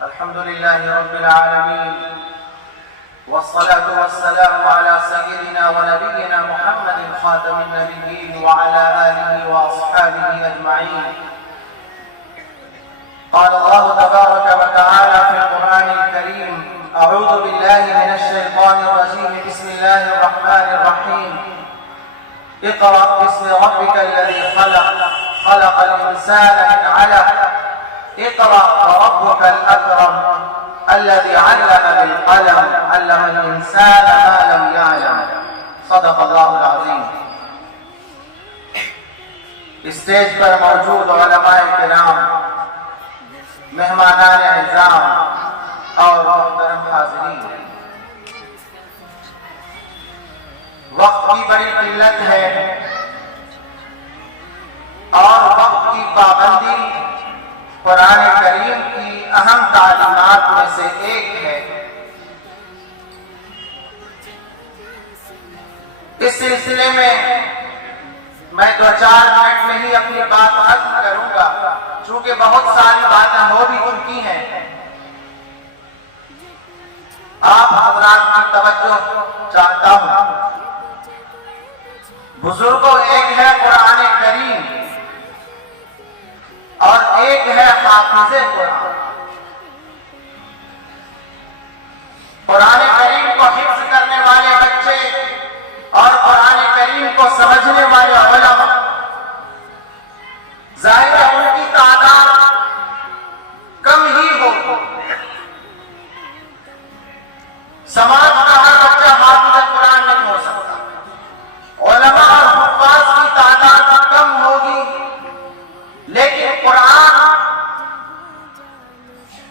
الحمد لله رب العالمين، والصلاة والسلام على سيدنا ونبينا محمد خاتم النبيين وعلى آله وأصحابه أجمعين. قال الله تبارك وتعالى في القرآن الكريم: أعوذ بالله من الشيطان الرجيم، بسم الله الرحمن الرحيم. اقرأ باسم ربك الذي خلق، خلق الإنسان من علق. اقرأ وربك الأكرم الذي علم بالقلم، علم الإنسان ما لم يعلم. صدق الله العظيم. اسٹیج پر موجود علماء کرام، مہمانان نظام اور محترم حاضرین، وقت کی بڑی قلت ہے اور وقت کی پابندی قرآن کریم کی اہم تعلیمات میں سے ایک ہے۔ اس سلسلے میں 2-4 منٹ میں ہی اپنی بات ختم کروں گا، چونکہ بہت ساری باتیں ہو بھی چکی ہیں۔ آپ حضرات کی توجہ چاہتا ہوں۔ بزرگوں، ایک ہے قرآن کریم اور ایک ہے حافظ قرآن۔ قرآن کریم کو حفظ کرنے والے بچے اور قرآن کریم کو سمجھنے والے علماء، ظاہر ہے ان کی تعداد کم ہی ہو۔ سماج کا ہر بچہ حافظ قرآن نہیں ہو سکتا۔ علماء اور حفاظ کی تعداد کم ہوگی، لیکن قرآن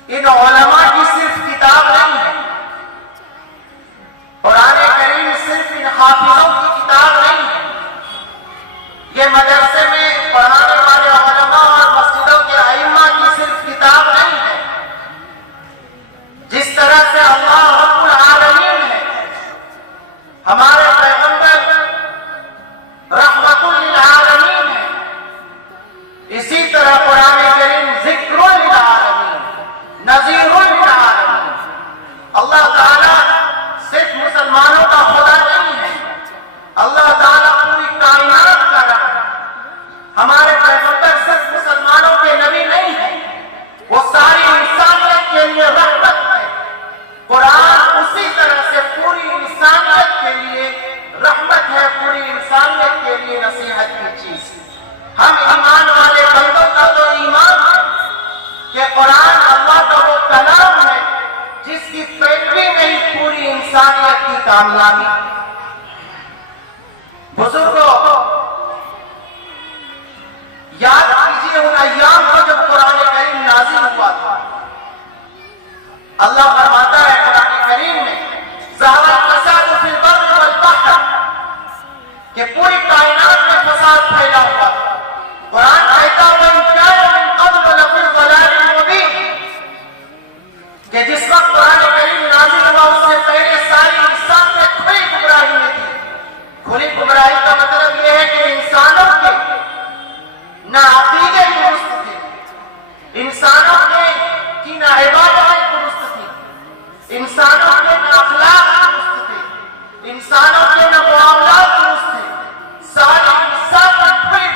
ان علماء کی صرف کتاب نہیں ہے۔ قرآن کریم صرف ان حافظوں کی کتاب نہیں ہے۔ یہ مدرسے میں پڑھانے والے علماء اور مسجدوں کے ائمہ کی صرف کتاب نہیں ہے۔ جس طرح سے اللہ رب العالمین ہے، ہمارے پیغمبر رحمت للعالمین ہے، اسی طرح قرآن کریم ذکر للعالمین، نذیر للعالمین۔ اللہ تعالیٰ صرف مسلمانوں کا خدا نہیں ہے، اللہ تعالیٰ پوری کائنات کا رب ہے۔ ہمارے پیغمبر صرف مسلمانوں کے نبی نہیں ہیں، وہ ساری انسانیت کے لیے رحمت ہے۔ قرآن اسی طرح سے پوری انسانیت کے لیے رحمت ہے، پوری انسانیت کے لیے نصیحت کی چیز ہے۔ ہم ایمان والے بندوں کا تو ایمان ہے کہ قرآن اللہ کا وہ کلام ہے جس کی پیروی میں ہی پوری انسانیت کی کامیابی۔ بزرگوں، یاد کیجیے ان ایام کو جب قرآن کریم نازل ہوا تھا۔ اللہ فرماتا ہے قرآن کریم میں: ظہر الفساد فی البر والبحر، کہ پوری کائنات میں فساد پھیلا ہوا تھا۔ قرآن کہتا ہوا ان کان من قبل لفی ضلال مبین، کہ جس وقت قرآن کریم نازل ہوا اس سے پہلے ساری انسانیت کھلی گمراہی میں تھی۔ کھلی گمراہی کا مطلب یہ ہے کہ انسانوں کے نہ عقیدے درست تھے، انسانوں کی نہ عبادتیں درست تھی، انسانوں کے نہ اخلاق درست تھے، انسانوں کے نہ معاملات درست تھے۔ ساری انسانیت کھلی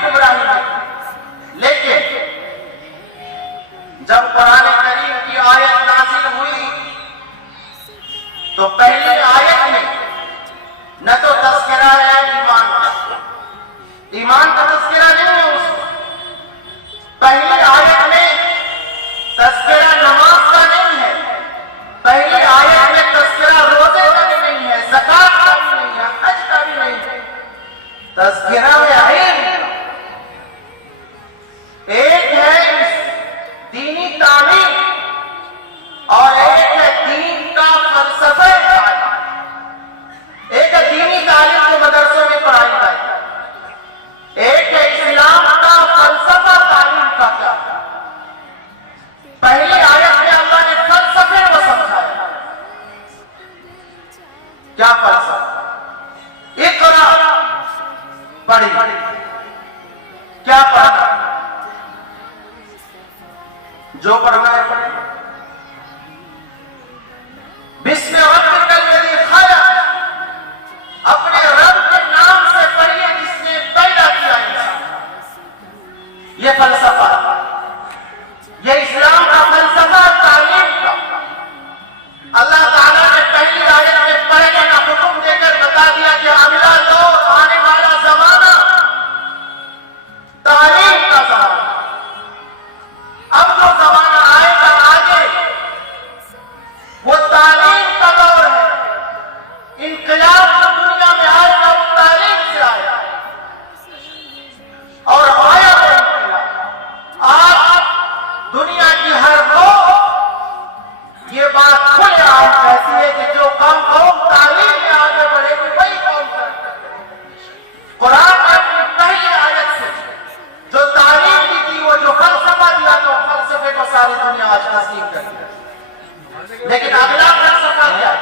سکتے، لیکن اگلا فلسفہ کیا؟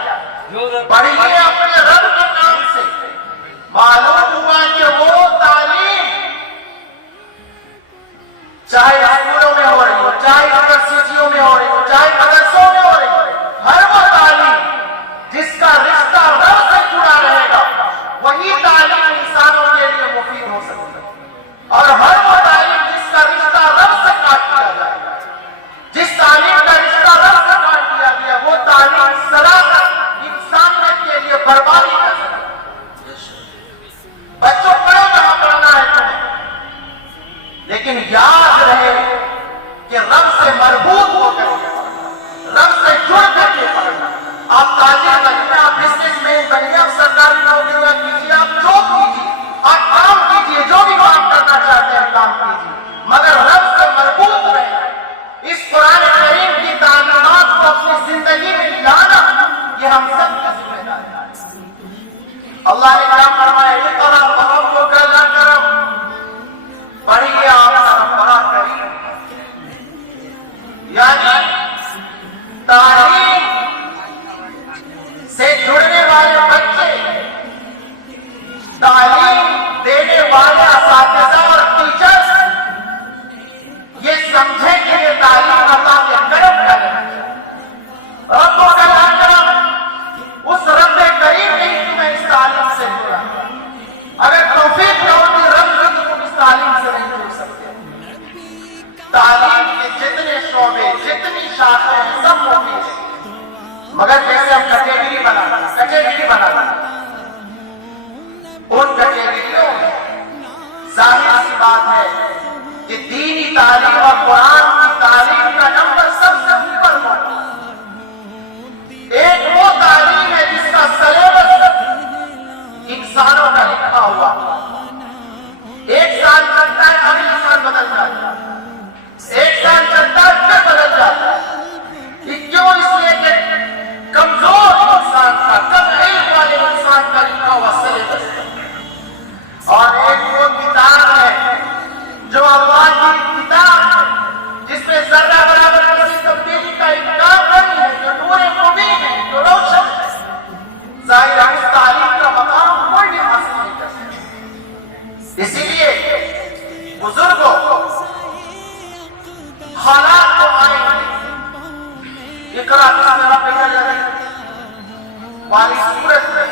پڑھیے اپنے رب کے نام سے، معلوم ہوا کہ وہ تعلیم چاہے اسکولوں میں ہو رہی ہو، چاہے یونیورسٹیوں میں ہو رہی ہو، چاہے مدرسوں میں ہو رہی ہو، ہر وہ تعلیم جس کا رشتہ رب سے جڑا رہے گا وہی تعلیم انسانوں کے لیے مفید ہو سکتی ہے، اور ہر وہ تعلیم جس کا رشتہ رب سے کاٹ دیا جائے گا، جس تعلیم کا رشتہ رب سے کاٹ دیا گیا وہ تعلیم سراسر انسانیت کے لیے بربادی کا سبب ہے۔ بچوں پڑھو جہاں پڑھنا ہے تمہیں، لیکن یاد رہے کہ رب سے مربوط ہو کر کے پڑھنا، رب سے جڑ کر کے پڑھنا۔ آپ تاجر بنیے، آپ بزنس مین بنیے، آپ سرکاری نوکریاں کیجیے، آپ جو کیجیے، آپ کام کیجیے، جو بھی کام کرنا چاہتے ہیں کام کیجیے، مگر رب سے مربوط رہنا، اس قرآن کریم کی تعلیمات کو اپنی زندگی میں لانا، یہ ہم سب کی ذمہ داری ہے۔ اللہ نے کیا فرمایا؟ اقرأ وربک الاکرم، پڑھیے آپ سب بڑا کریم، یعنی تعلیم سے جڑنے والے بچے، تعلیم دینے والے اساتذہ اور ٹیچرز یہ سمجھے کہ یہ تعلیم اللہ کے کرم کا ہے۔ ربک الاکرم، اس رب کریم نے تمہیں اس تعلیم سے جڑا، اگر توفیق نہ ہوتی رب کی تو تم اس تعلیم سے نہیں جڑ سکتے۔ تعلیم کے جتنے شعبے، جتنی شاخیں ہیں سب مفید ہیں، مگر جیسے ہم کیٹیگری بنانا ان کیٹیگریوں میں ظاہر سی بات ہے کہ دینی تعلیم اور قرآن کی تعلیم کا نمبر سب سے اوپر ہوتا ہے۔ ایک وہ تعلیم ہے جس کا سلیبس انسانوں کا لکھا ہوا، ایک سال چلتا ہے اگلے سال بدل جاتا ہے، ایک سال چلتا ہے پھر بدل جاتا ہے۔ کیوں؟ اس لیے کہ کمزور انسان کا، کم علم والے انسان کا لکھا ہوا سلیبس ہے۔ اور ایک وہ کتاب ہے جو اللہ کی کتاب ہے جس میں ذرہ برابر کسی تبدیلی کا امکان نہیں ہے، جو نور مبین ہے، جو روشن ہے۔ ظاہر ہے اس تعلیم کا مقام کوئی بھی حاصل نہیں کر سکتا۔ اسی لیے بزرگوں حالات تو آئیں گے، اقرأ باسم ربک الذی، والی سورت میں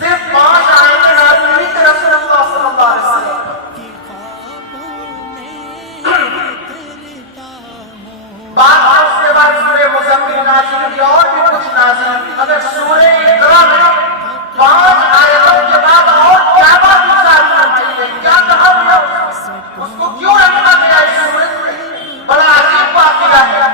صرف 5 آیتیں نازل ہوئی کہ رسول اللہ صلی اللہ علیہ وسلم بعد اس کے بعد سورہ مزمل نازل ہوئی اور بھی کچھ نازل ہوئی، مگر سورہ اقرأ میں 5 آیتوں کے بعد اور کیا بات ارشاد فرمائی گئی، کیا کہا گیا، اس کو کیوں رکھا گیا اس سورت میں؟ بڑا عجیب واقعہ ہے۔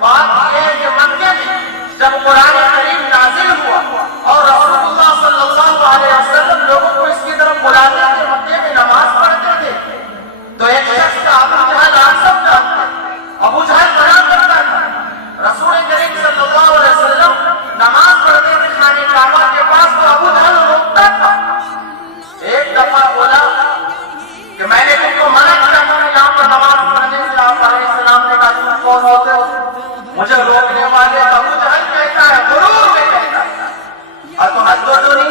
بات یہ ہے کہ مکے میں جب قرآن کریم نازل ہوا اور رسول اللہ صلی اللہ علیہ وسلم لوگوں کو اس کی طرف بلاتے تھے، مکے میں نماز پڑھتے تھے، تو ایک شخص کا ابو جہل آپ سب جانتے ہیں، ابو جہل منع کرتا تھا۔ رسول کریم صلی اللہ علیہ وسلم نماز پڑھتے تھے خانے کعبہ کے پاس، تو ابو جہل روکتا تھا۔ ایک دفعہ بولا کہ میں نے تم کو منع کیا تھا یہاں پر نماز پڑھنے سے، آپ علیہ السلام نے کہا تم کون ہوتے ہو مجھے روکنے والے؟ ابو جہل کہتا ہے، غرور میں کہتا ہے، اتحدثنی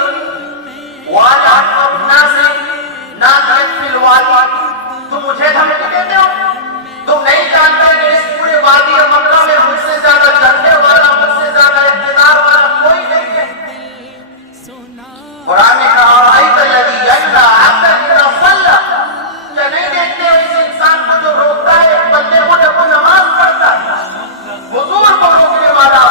وانا الناس نادرت فی الوادی، تم مجھے دھمکی دیتے ہو؟ تم نہیں جانتے کہ اس پورے وادی مکہ میں مجھ سے زیادہ جھنڈے والا، مجھ سے زیادہ اقتدار والا کوئی نہیں ہے۔ قرآن نے کہا رأیت الذی ینہی عبدا اذا صلی، کیا نہیں دیکھتے ہو اس انسان کو جو روکتا ہے ایک بندے کو جب وہ نماز پڑھتا ہے؟ حضور کو روکنے والا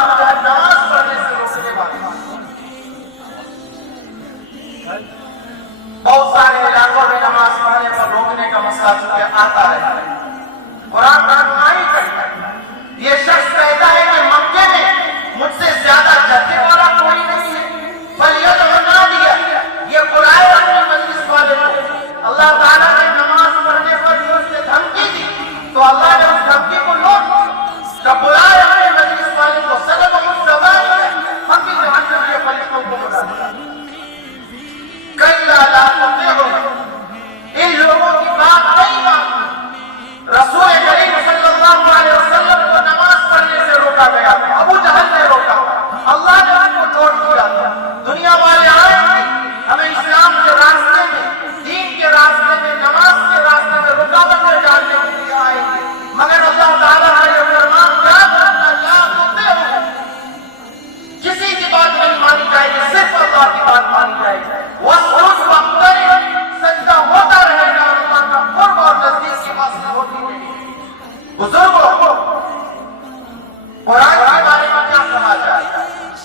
قرآن کے بارے میں کیا کہا جائے؟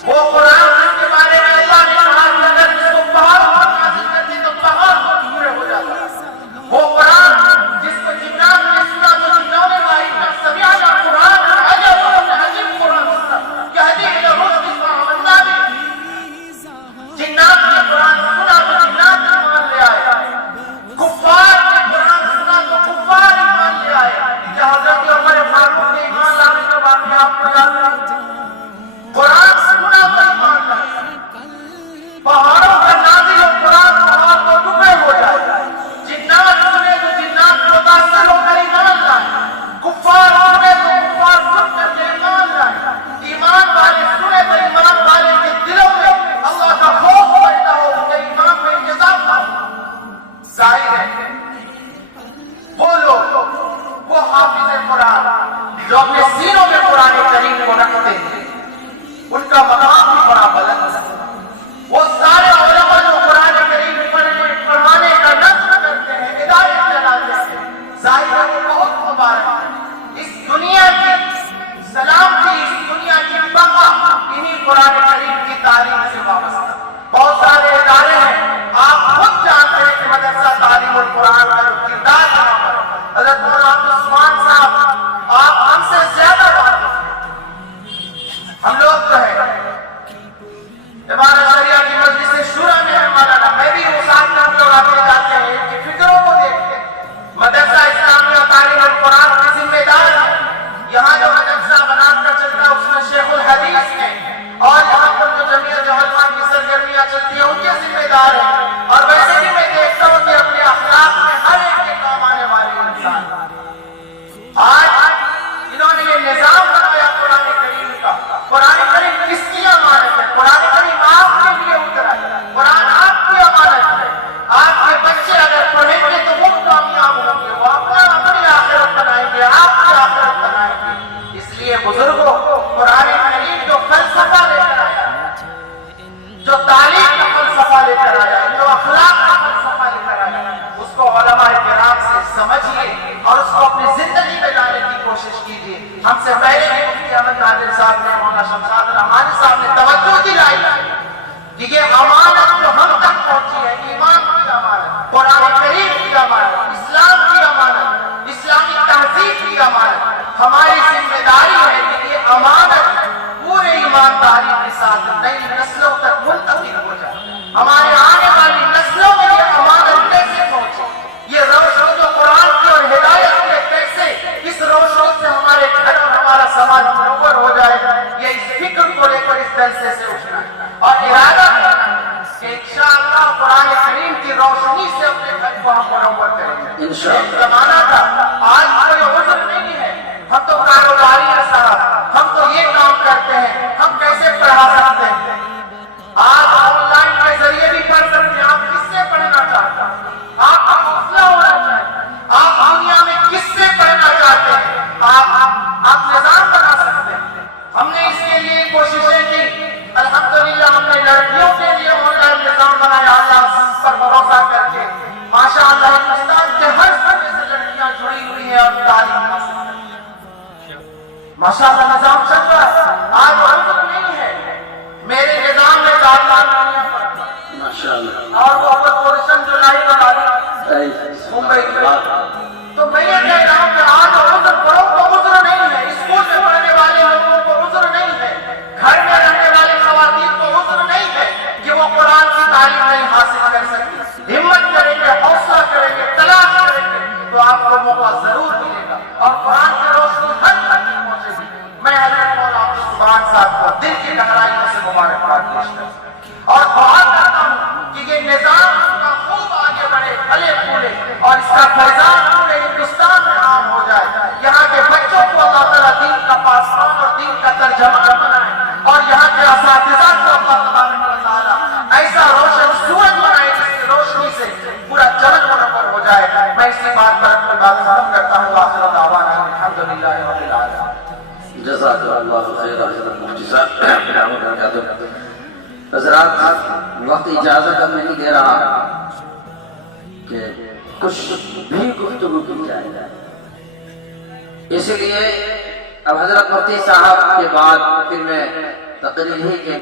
وہ قرآن جس کے بارے میں اللہ نے کہا کہ اگر اس کو پہاڑوں پر نازل کرتے تو پہاڑ ٹکڑے ہو جاتا ہے۔ وہ قرآن جس کو جنات نے سنا تو جنوں نے کہا کہ سمعنا قرآن عجب عجیب قرآن سنا یہدی الی الرشد فآمنا بہ۔ جنات نے قرآن سنا تو جنات ایمان لے آئے، کفار نے قرآن سنا تو کفار ایمان لے آئے۔ کہ حضرت عمر فاروق نے ایمان لانے کا واقعہ آپ کو یاد ہے؟ قرآن سنا تو ایمان لائے، پہاڑوں پر نازل ہو قرآن پہاڑ کو ٹکڑے ہو جائے۔ جنات سنے تو جنات متاثر ہو کر ایمان لائے، کفار سنے تو کفار سن کر کے ایمان لائے۔ ایمان والے سنے تو ایمان والے کے دلوں میں اللہ کا خوف پیدا ہو، ان کے ایمان میں اضافہ ظاہر ہے۔ وہ لوگ وہ حافظ قرآن جو اپنے سینوں میں قرآن کریم کو رکھتے ہیں، ان کا مقام بھی بڑا بلند ہے۔ وہ سارے علماء جو قرآن کریم پڑھانے کا نظر کرتے ہیں، ہدایت چلاتے ہیں، ظاہر ہے وہ بہت مبارک ہے۔ اس دنیا کی سلامتی، اس دنیا کی بقا انہی قرآن کریم کی تعلیم سے وابستہ۔ بہت سارے ادارے ہیں، آپ خود جانتے ہیں کہ مدرسہ تعلیم القرآن کا جو کردار یہاں پر حضرت مولانا عثمان صاحب آپ ہم سے زیادہ واقف ہیں۔ ہم لوگ جو ہے عبارت شریعہ کی مجلس شورا میں ہے مولانا، میں بھی وہ ساتھ میں ہم لوگ آتے جاتے ہیں، ان کی فکروں کو دیکھتے ہیں۔ مدرسہ اسلامیہ تعلیم القرآن کے ذمہ دار ہیں۔ یہاں جو مدرسہ بنا کر چلتا ہے اس میں شیخ الحدیث ہیں، اور یہاں پر جو جمعیت علماء کی سرگرمیاں چلتی ہیں ان کے ذمہ دار ہیں۔ اور ویسے بھی میں دیکھتا ہوں کہ اپنے اخلاق میں ہر ایک کے کام آنے والے انسان۔ آج انہوں نے یہ نظام بنایا قرآن کریم کا۔ قرآن کریم کس کی امانت ہے؟ قرآن کریم آپ کے لیے اترا ہے، قرآن آپ کی امانت ہے۔ آپ کے بچے اگر پڑھیں گے تو وہ کامیاب ہوں گے، وہ اپنی آخرت بنائیں گے، آپ کی آخرت بنائیں گے۔ اس لیے بزرگوں، قرآن کریم جو فلسفہ لے کر آیا، جو تعلیم کا فلسفہ لے کر آیا، جو اخلاق کا فلسفہ لے کر آیا، اس کو علماء کرام سے سمجھیے اور اس کو اپنی زندگی میں لانے کی کوشش کیجیے۔ ہم سے پہلے بھی مفتی احمد عادل صاحب نے، مولانا شمشاد رحمانی صاحب نے توجہ دلائی کہ یہ امانت جو ہم تک پہنچی ہے، ایمان کی امانت، قرآن کریم کی امانت، اسلام کی امانت، اسلامی تہذیب کی امانت، ہماری ذمہ داری ہے کہ یہ امانت پورے ایمانداری کے ساتھ نئی نسلوں تک منتقل ہو جائے۔ ہمارے آنے والی نسلوں میں یہ امانت کیسے پہنچے، یہ روشنی جو قرآن کی اور ہدایت کے کیسے اس روشنی سے ہمارے گھر اور ہمارا سماج منور ہو جائے، یہ اس فکر کو لے کر اس جلسے سے اٹھنا اور ارادہ کرنا کہ انشاءاللہ قرآن کریم کی روشنی سے اپنے گھر کو ہم منور کریں گے۔ ایک زمانہ تھا، آج کوئی عذر نہیں ہے، ہم تو کاروباری ہیں صاحب، ہم تو یہ کام کرتے ہیں، ہم کیسے پڑھا سکتے ہیں؟ آج آن لائن کے ذریعے بھی پڑھ سکتے ہیں۔ آپ کس سے پڑھنا چاہتے ہیں؟ آپ کا حوصلہ ہونا چاہیے۔ آپ دنیا میں کس سے پڑھنا چاہتے ہیں؟ آپ نظام بنا سکتے ہیں۔ ہم نے اس کے لیے کوششیں کی، الحمدللہ ہم نے لڑکیوں کے لیے آن لائن نظام بنایا، اللہ پر بھروسہ کر کے ماشاءاللہ ہندوستان کے ہر صوبے سے لڑکیاں جڑی ہوئی ہیں اور تعلیم حاصل کرتی ہیں۔ ماشاءاللہ نظام چل رہا ہے، آج عذر نہیں ہے۔ میرے نظام میں داخلہ ماشاءاللہ اور وہ اپوزیشن جو لائی بتا دی ممبئی میں، تو میں یہ کہہ رہا ہوں کہ آج عذر بڑوں کو عذر نہیں ہے، اسکول میں پڑھنے والے لوگوں کو عذر نہیں ہے، گھر میں رہنے والے خواتین کو عذر نہیں ہے کہ وہ قرآن کی تعلیم نہیں حاصل کر سکتی۔ ہمت کریں گے، حوصلہ کریں گے، تلاش کریں گے تو آپ کو موقع ضرور ملے گا اور قرآن کی روشنی ہر تک پہنچے گی۔ میں حضرت مولانا عبدالسبحان صاحب کو دل کی گہرائیوں سے مبارکباد پیش کرتا ہوں اور دعا کرتا ہوں کہ یہ نظام کا خوب آگے بڑھے، پھلے پھولے اور اس کا فیضان پورے ہندوستان میں عام ہو جائے۔ یہاں کے بچوں کو اللہ تعالیٰ دین کا پاسبان اور دین کا ترجمان بنائے اور یہاں کے اساتذہ کو اللہ تبارک و تعالیٰ ایسا روشن سورج بنائے جس کی روشنی سے پورا جنت منور ہو جائے۔ میں اسی بات پر اپنی بات ختم کرتا ہوں۔ آخر دعوانا الحمدللہ رب العالمین۔ جزاک اللہ خیر حضرت مفتی صاحب۔ حضرات وقت اجازت ہم نہیں دے رہا کہ کچھ بھی گفتگو کی جائے، اس لیے اب حضرت مفتی صاحب کے بعد پھر میں تقریر ہی کے